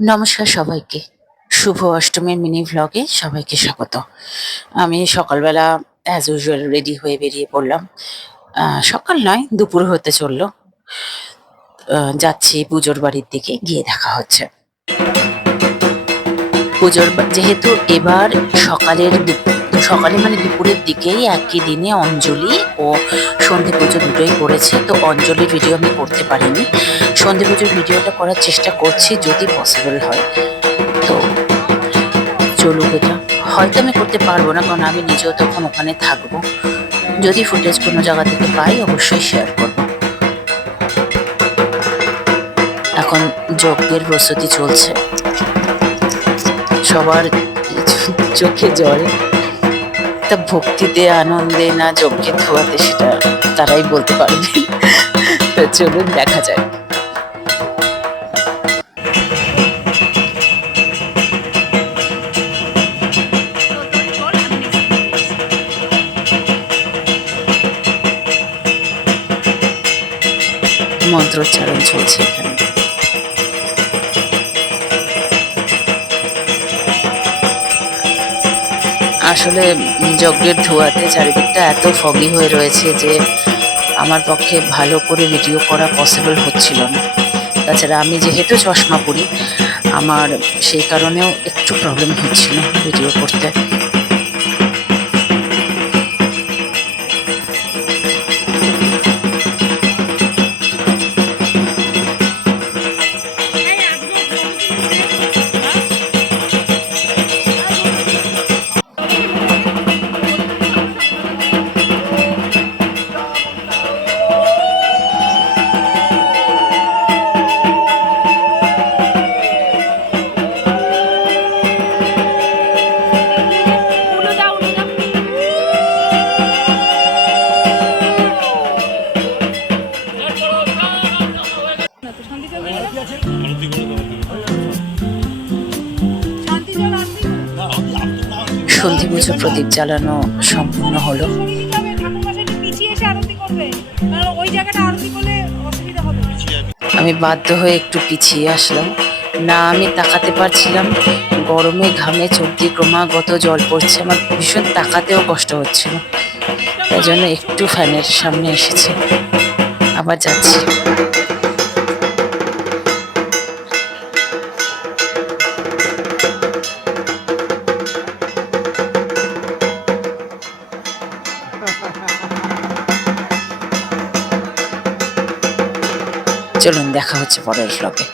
নমস্কার সবাইকে। শুভ অষ্টমীর মিনি ভ্লগে সবাইকে স্বাগত। আমি সকালবেলা অ্যাজ ইউজুয়াল রেডি হয়ে বেরিয়ে পড়লাম। সকাল নয়, দুপুর হতে চলল। যাচ্ছি পুজোর বাড়ির দিকে, গিয়ে দেখা হচ্ছে। যেহেতু এবার সকালে মানে দুপুরের দিকেই একই দিনে অঞ্জলি ও সন্ধে পুজো দুটোই পড়েছে, তো অঞ্জলির ভিডিও আমি করতে পারিনি। সন্ধে পুজোর ভিডিওটা করার চেষ্টা করছি যদি পসিবল হয়। তো চলুক, এটা হয়তো আমি করতে পারবো না, কারণ আমি নিজেও তখন ওখানে থাকবো। যদি ফুটেজ কোনো জায়গা থেকে পাই অবশ্যই শেয়ার করবো। এখন যজ্ঞের প্রস্তুতি চলছে, সবার চোখে জল। তা ভক্তিতে আনন্দে না যজ্ঞের ধোয়াতে সেটা তারাই বলতে পারবে। তো চলুন দেখা যায়। মন্ত্রোচ্চারণ চলছে এখানে। আসলে যজ্ঞের ধোঁয়াতে চারিদিকটা এত ফগি হয়ে রয়েছে যে আমার পক্ষে ভালো করে ভিডিও করা পসিবল হচ্ছিল না। তাছাড়া আমি যেহেতু চশমা পরি, আমার সেই কারণেও একটু প্রবলেম হচ্ছিল ভিডিও করতে। সন্ধি পুজো প্রদীপ জ্বালানো সম্পূর্ণ হলো। আমি বাধ্য হয়ে একটু পিছিয়ে আসলাম, না আমি তাকাতে পারছিলাম। গরমে ঘামে চোখ দিয়ে ক্রমাগত জল পড়ছে, আমার ভীষণ তাকাতেও কষ্ট হচ্ছিল। তাই জন্য একটু ফ্যানের সামনে এসেছি, আবার যাচ্ছি। চলুন দেখা হচ্ছে পরের ব্লগে।